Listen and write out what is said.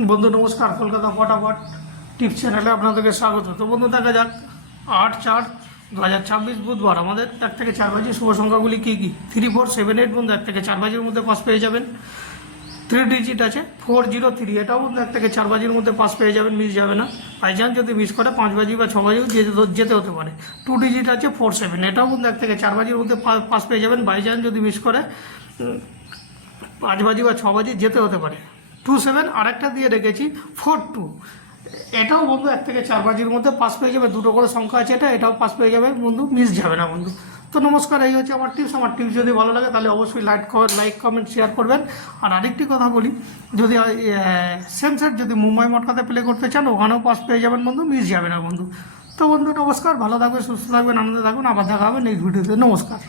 বন্ধু নমস্কার, কলকাতা ফটাফট টিপস চ্যানেলে আপনাদেরকে স্বাগত। তো বন্ধু দেখা যাক 8/4/2026 বুধবার আমাদের 1 থেকে 4 বাজে শুভ সংখ্যাগুলি কী কী। 3478 বন্ধু 1 থেকে 4 বাজের মধ্যে পাস পেয়ে যাবেন। 3 ডিজিট আছে 403, এটাও বন্ধু 1 থেকে 4 বাজের মধ্যে পাস পেয়ে যাবেন, মিস যাবে না। বাই চান্স যদি মিস করে 5 বাজি বা 6 বাজেও যেতে হতে পারে। 2 ডিজিট আছে 47, এটাও বন্ধু 1 থেকে 4 বাজের মধ্যে পাস পেয়ে যাবেন। বাই চান্স যদি মিস করে 5 বাজি বা 6 বাজি যেতে হতে পারে। 27 আরেকটা দিয়ে রেখেছি 42, এটাও বন্ধু 1 থেকে 4 বাজির মধ্যে পাস পেয়ে যাবে। দুটো করে সংখ্যা আছে, এটাও পাস পেয়ে যাবে বন্ধু, মিস যাবে না বন্ধু। তো নমস্কার, এই হচ্ছে আমার টিপস। আমার টিপস যদি ভালো লাগে তাহলে অবশ্যই লাইক কমেন্ট শেয়ার করবেন। আর আরেকটি কথা বলি, যদি সেম সেট যদি মুম্বাই মটকাতে প্লে করতে চান ওখানেও পাস পেয়ে যাবেন বন্ধু, মিস যাবে না বন্ধু। তো বন্ধু নমস্কার, ভালো থাকবেন, সুস্থ থাকবেন, আনন্দে থাকবেন। আবার দেখা হবে নেক্সট ভিডিওতে। নমস্কার।